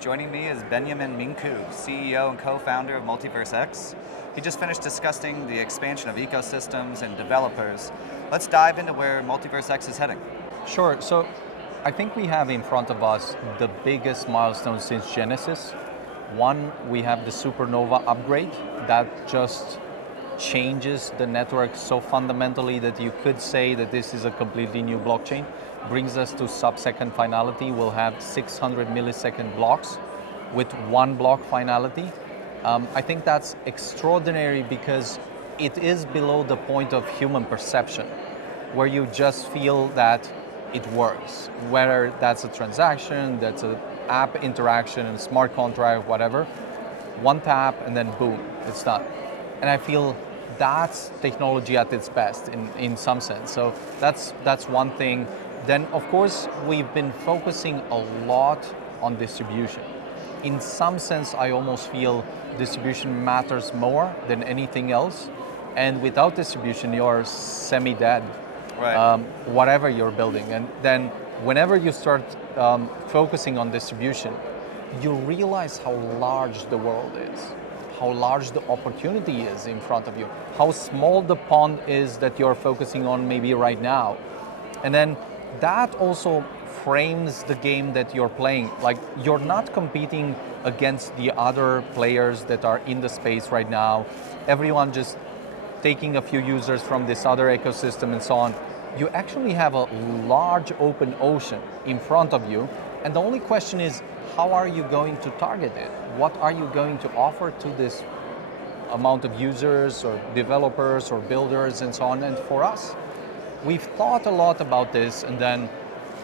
Joining me is Beniamin Mincu, CEO and co-founder of MultiverseX. He just finished discussing the expansion of ecosystems and developers. Let's dive into where MultiverseX is heading. Sure, so I think we have in front of us the biggest milestone since Genesis. One, we have the Supernova Upgrade that just changes the network so fundamentally that you could say that this is a completely new blockchain. Brings us to sub-second finality. We'll have 600 millisecond blocks with one block finality. I think that's extraordinary because it is below the point of human perception, where you just feel that it works. Whether that's a transaction, that's an app interaction, a smart contract, whatever, one tap and then boom, it's done. And I feel that's technology at its best in some sense. So that's one thing. Then of course, we've been focusing a lot on distribution. In some sense, I almost feel distribution matters more than anything else. And without distribution, you're semi-dead, right. Whatever you're building. And then whenever you start focusing on distribution, you realize how large the world is, how large the opportunity is in front of you, how small the pond is that you're focusing on maybe right now. And then that also frames the game that you're playing. Like, you're not competing against the other players that are in the space right now. Everyone just taking a few users from this other ecosystem and so on. You actually have a large open ocean in front of you. And the only question is, how are you going to target it? What are you going to offer to this amount of users or developers or builders and so on? And for us, we've thought a lot about this, and then,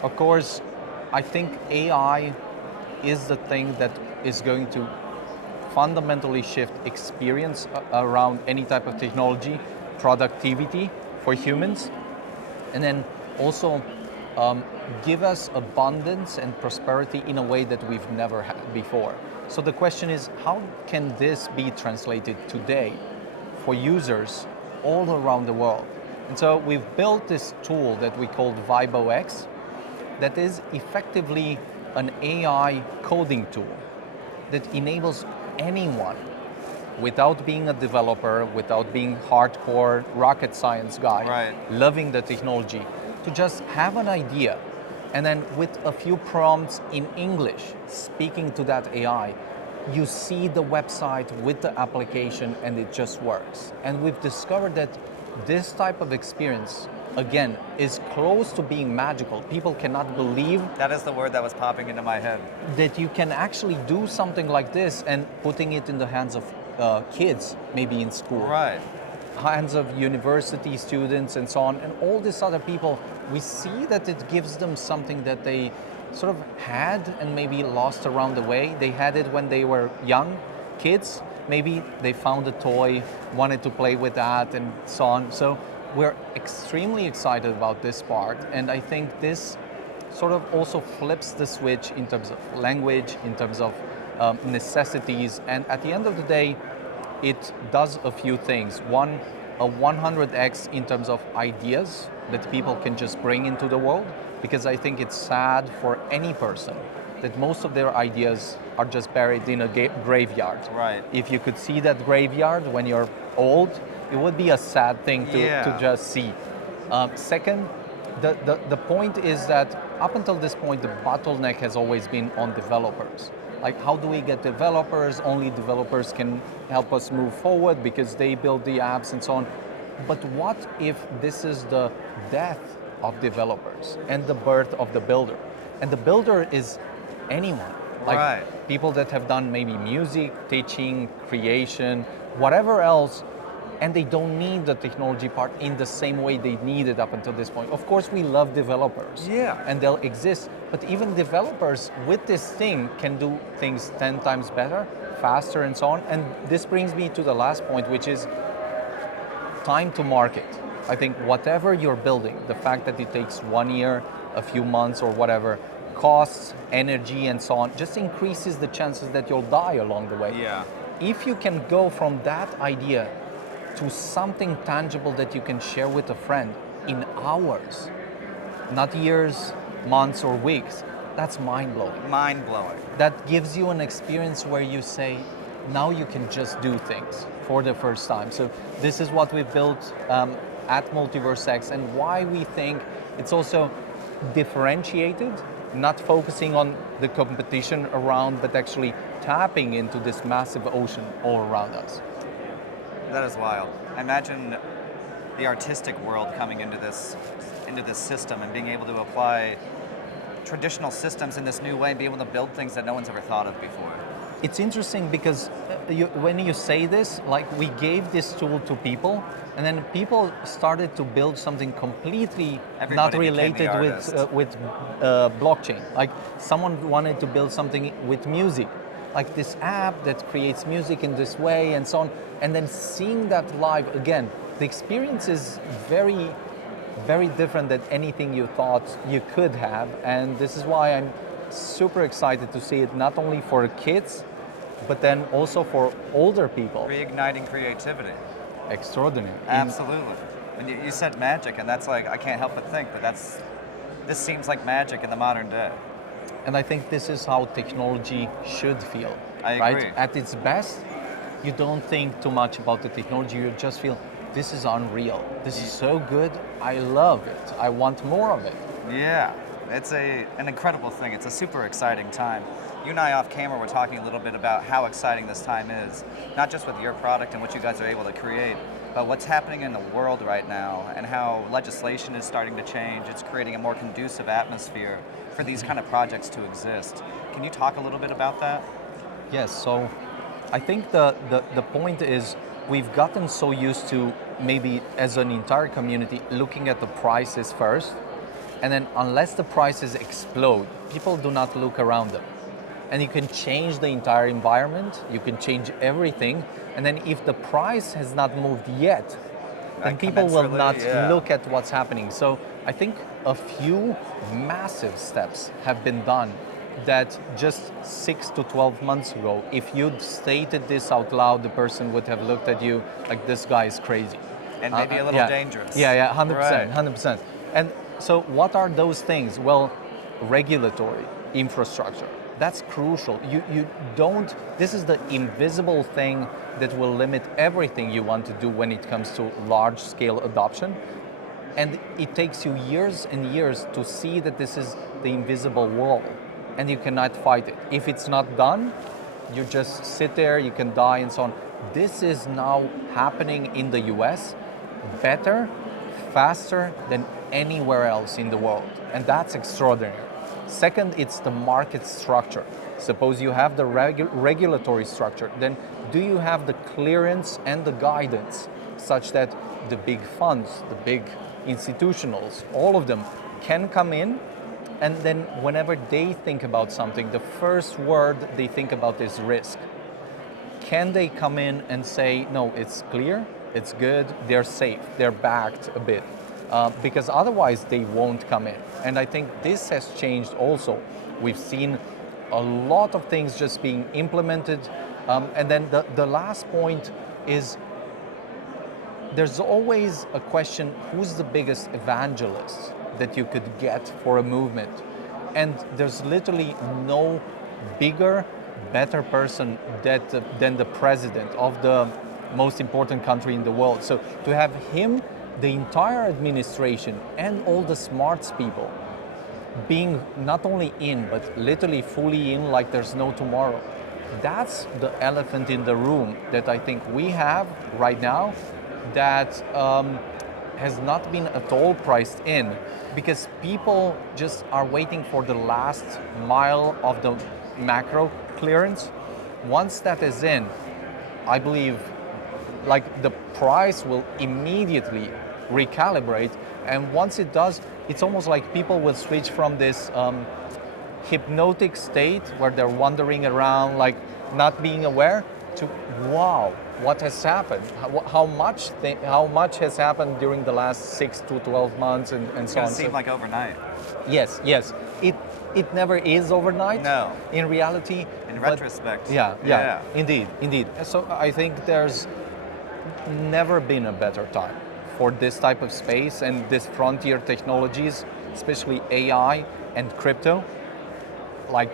of course, I think AI is the thing that is going to fundamentally shift experience around any type of technology, productivity for humans, and then also give us abundance and prosperity in a way that we've never had before. So the question is, how can this be translated today for users all around the world? And so we've built this tool that we called ViboX that is effectively an AI coding tool that enables anyone, without being a developer, without being hardcore rocket science guy, right, loving the technology, to just have an idea and then with a few prompts in English, speaking to that AI, you see the website with the application and it just works. And we've discovered that this type of experience, again, is close to being magical. People cannot believe that is the word that was popping into my head. That you can actually do something like this and putting it in the hands of kids, maybe in school. Right. Hands of university students and so on, and all these other people, we see that it gives them something that they sort of had and maybe lost around the way. They had it when they were young, kids, maybe they found a toy, wanted to play with that and so on. So we're extremely excited about this part, and I think this sort of also flips the switch in terms of language, in terms of necessities, and at the end of the day, it does a few things. One, a 100x in terms of ideas that people can just bring into the world, because I think it's sad for any person that most of their ideas are just buried in a graveyard. Right. If you could see that graveyard when you're old, it would be a sad thing to just see. Second, the point is that up until this point, the bottleneck has always been on developers. Like, how do we get developers? Only developers can help us move forward because they build the apps and so on. But what if this is the death of developers and the birth of the builder? And the builder is anyone. Like, right, people that have done maybe music, teaching, creation, whatever else, and they don't need the technology part in the same way they need it up until this point. Of course, we love developers, and they'll exist, but even developers with this thing can do things 10 times better, faster, and so on. And this brings me to the last point, which is time to market. I think whatever you're building, the fact that it takes 1 year, a few months, or whatever, costs, energy, and so on, just increases the chances that you'll die along the way. Yeah. If you can go from that idea to something tangible that you can share with a friend in hours, not years, months, or weeks, that's mind-blowing. Mind-blowing. that gives you an experience where you say, now you can just do things for the first time. So this is what we built at MultiverseX, and why we think it's also differentiated, not focusing on the competition around, but actually tapping into this massive ocean all around us. That is wild. I imagine the artistic world coming into this system and being able to apply traditional systems in this new way and be able to build things that no one's ever thought of before. It's interesting because when you say this, like we gave this tool to people, and then people started to build something completely Everybody not became the related artist. with blockchain. Like someone wanted to build something with music, like this app that creates music in this way and so on. And then seeing that live again, the experience is very, very different than anything you thought you could have. And this is why I'm super excited to see it not only for kids, but then also for older people. Reigniting creativity. Extraordinary. Absolutely. And you said magic, and that's like, I can't help but think that this seems like magic in the modern day. And I think this is how technology should feel. I agree. Right? At its best, you don't think too much about the technology, you just feel, this is unreal. This is so good, I love it. I want more of it. Yeah, it's an incredible thing. It's a super exciting time. You and I off camera were talking a little bit about how exciting this time is, not just with your product and what you guys are able to create, but what's happening in the world right now and how legislation is starting to change. It's creating a more conducive atmosphere for these kind of projects to exist. Can you talk a little bit about that? Yes, so I think the point is we've gotten so used to maybe as an entire community looking at the prices first, and then unless the prices explode, people do not look around them. And you can change the entire environment, you can change everything, and then if the price has not moved yet, then people will not look at what's happening. So I think a few massive steps have been done that just 6 to 12 months ago, if you'd stated this out loud, the person would have looked at you like, this guy is crazy. And maybe a little dangerous. Yeah, 100%, Right. 100%. And so what are those things? Well, regulatory infrastructure. That's crucial. You don't, this is the invisible thing that will limit everything you want to do when it comes to large scale adoption. And it takes you years and years to see that this is the invisible wall and you cannot fight it. If it's not done, you just sit there, you can die and so on. This is now happening in the US better, faster than anywhere else in the world. And that's extraordinary. Second, it's the market structure. Suppose you have the regulatory structure, then do you have the clearance and the guidance such that the big funds, the big institutionals, all of them can come in, and then whenever they think about something, the first word they think about is risk. Can they come in and say, no, it's clear, it's good, they're safe, they're backed a bit? Because otherwise they won't come in. And I think this has changed also. We've seen a lot of things just being implemented. And then the last point is there's always a question, who's the biggest evangelist that you could get for a movement? And there's literally no bigger, better person than the president of the most important country in the world. So to have him, the entire administration and all the smarts people being not only in, but literally fully in like there's no tomorrow. That's the elephant in the room that I think we have right now that has not been at all priced in, because people just are waiting for the last mile of the macro clearance. Once that is in, I believe like the price will immediately recalibrate, and once it does, it's almost like people will switch from this hypnotic state where they're wandering around like not being aware to, wow, what has happened? How much has happened during the last 6 to 12 months and so on. It's going to seem like overnight. Yes. It never is overnight. No. In reality. In retrospect. Yeah. Indeed. So I think there's never been a better time for this type of space and this frontier technologies, especially AI and crypto. Like,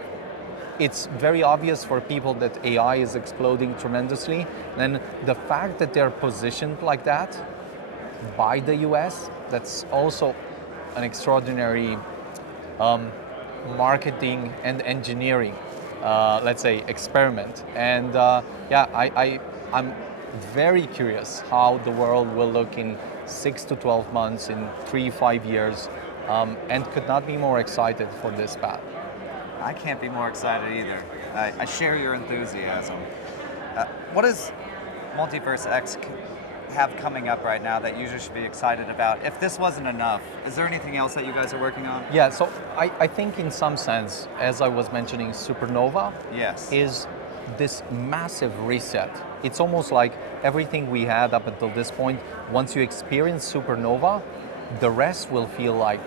it's very obvious for people that AI is exploding tremendously. And the fact that they're positioned like that by the US, that's also an extraordinary marketing and engineering, let's say, experiment. And I'm very curious how the world will look in 6 to 12 months, in 3-5 years, and could not be more excited for this path. I can't be more excited either. I share your enthusiasm. What does MultiverseX have coming up right now that users should be excited about? If this wasn't enough, is there anything else that you guys are working on? Yeah, so I think in some sense, as I was mentioning, Supernova Yes. is this massive reset. It's almost like everything we had up until this point, once you experience Supernova, the rest will feel like,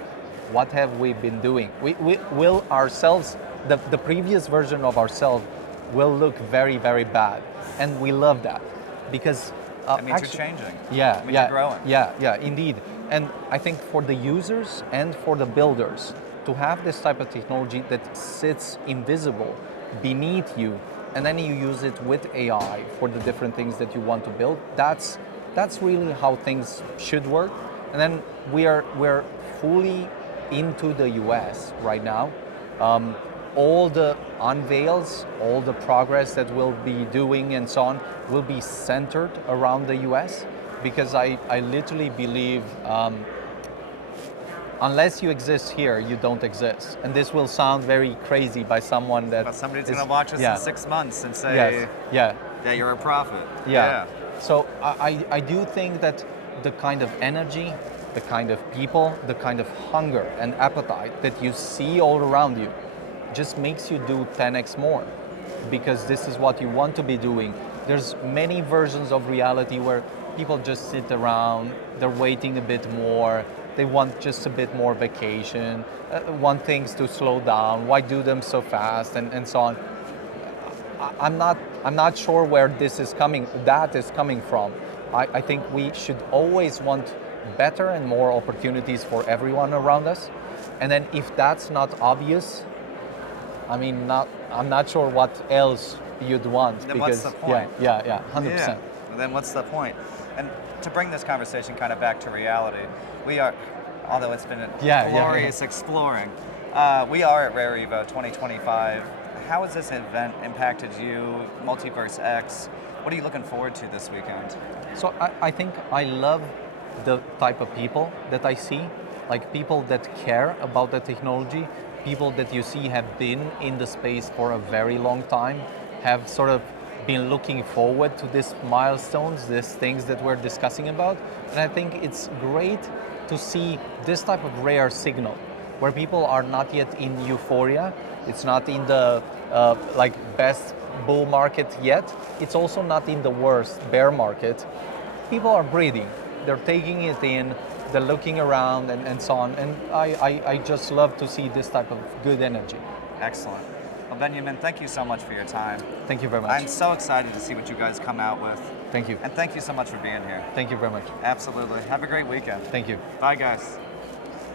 what have we been doing? We will ourselves, the previous version of ourselves will look very, very bad. And we love that because That means you're changing. Yeah, That means yeah, you're growing. yeah, indeed. And I think for the users and for the builders to have this type of technology that sits invisible beneath you, and then you use it with AI for the different things that you want to build, that's really how things should work. And then we're fully into the US right now. All the unveils, all the progress that we'll be doing and so on will be centered around the US, because I literally believe unless you exist here, you don't exist. And this will sound very crazy by someone that... But somebody's going to watch us in 6 months and say yes, that you're a prophet. yeah. So I do think that the kind of energy, the kind of people, the kind of hunger and appetite that you see all around you just makes you do 10x more, because this is what you want to be doing. There's many versions of reality where people just sit around, they're waiting a bit more, they want just a bit more vacation, want things to slow down, why do them so fast, and so on. I'm not sure where that is coming from. I think we should always want better and more opportunities for everyone around us. And then if that's not obvious, I'm not sure what else you'd want. Then what's the point? Yeah, 100%. Yeah. Then what's the point? And to bring this conversation kind of back to reality, we are, although it's been a glorious exploring, we are at Rare Evo 2025. How has this event impacted you, MultiverseX? What are you looking forward to this weekend? So I think I love the type of people that I see, like people that care about the technology, people that you see have been in the space for a very long time, have sort of been looking forward to these milestones, these things that we're discussing about. And I think it's great to see this type of rare signal where people are not yet in euphoria. It's not in the best bull market yet. It's also not in the worst bear market. People are breathing. They're taking it in. They're looking around and so on. And I just love to see this type of good energy. Excellent. Well, Beniamin, thank you so much for your time. Thank you very much. I'm so excited to see what you guys come out with. Thank you. And thank you so much for being here. Thank you very much. Absolutely. Have a great weekend. Thank you. Bye, guys.